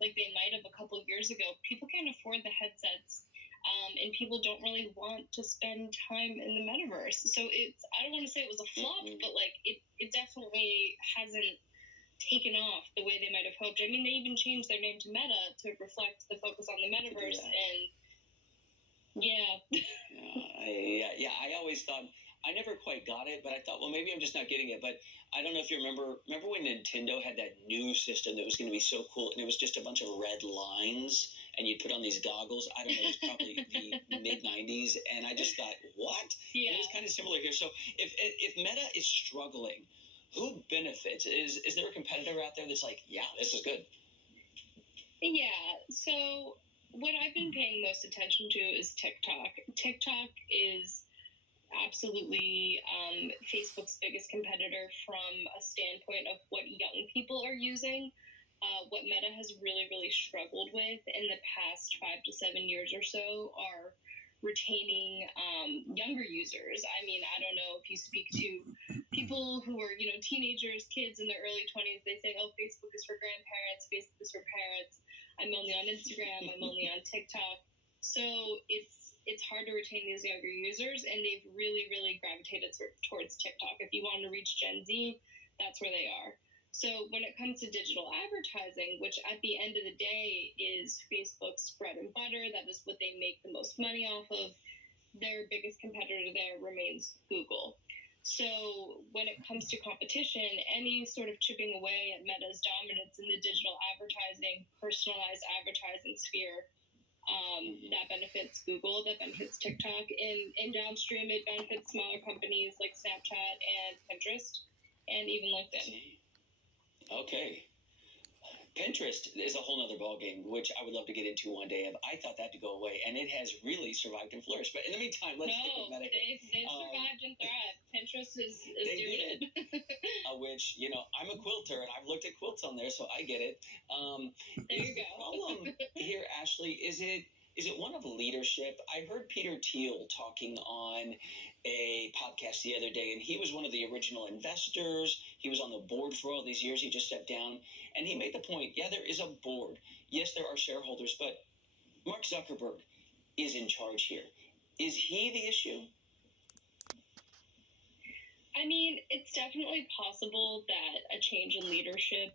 like they might have a couple of years ago. People can't afford the headsets. And people don't really want to spend time in the metaverse. So I don't want to say it was a flop, but like it definitely hasn't taken off the way they might have hoped. I mean, they even changed their name to Meta to reflect the focus on the metaverse, and I always thought, I never quite got it, but I thought, well, maybe I'm just not getting it. But I don't know if you remember when Nintendo had that new system that was going to be so cool, and it was just a bunch of red lines, and you'd put on these goggles. I don't know, it was probably the mid-'90s, and I just thought, what? Yeah. And it was kind of similar here. So if Meta is struggling, who benefits? Is there a competitor out there that's like, yeah, this is good? Yeah, so what I've been paying most attention to is TikTok. TikTok is absolutely Facebook's biggest competitor from a standpoint of what young people are using. What Meta has really, really struggled with in the past 5 to 7 years or so are retaining younger users. I mean, I don't know if you speak to people who are, teenagers, kids in their early 20s, they say, oh, Facebook is for grandparents, Facebook is for parents. I'm only on Instagram, I'm only on TikTok. So it's hard to retain these younger users, and they've really, really gravitated towards TikTok. If you want to reach Gen Z, that's where they are. So when it comes to digital advertising, which at the end of the day is Facebook's bread and butter, that is what they make the most money off of, their biggest competitor there remains Google. So when it comes to competition, any sort of chipping away at Meta's dominance in the digital advertising, personalized advertising sphere, that benefits Google, that benefits TikTok, and downstream it benefits smaller companies like Snapchat and Pinterest, and even LinkedIn. Okay. Pinterest is a whole nother ballgame, which I would love to get into one day. I thought that to go away, and it has really survived and flourished. But in the meantime, let's stick with Meta. They've survived and thrived. Pinterest is doing it. Which, I'm a quilter, and I've looked at quilts on there, so I get it. There you go. The problem here, Ashley, is it one of leadership? I heard Peter Thiel talking on a podcast the other day, and he was one of the original investors. He was on the board for all these years. He just stepped down, and he made the point, yeah, there is a board. Yes, there are shareholders, but Mark Zuckerberg is in charge here. Is he the issue? I mean, it's definitely possible that a change in leadership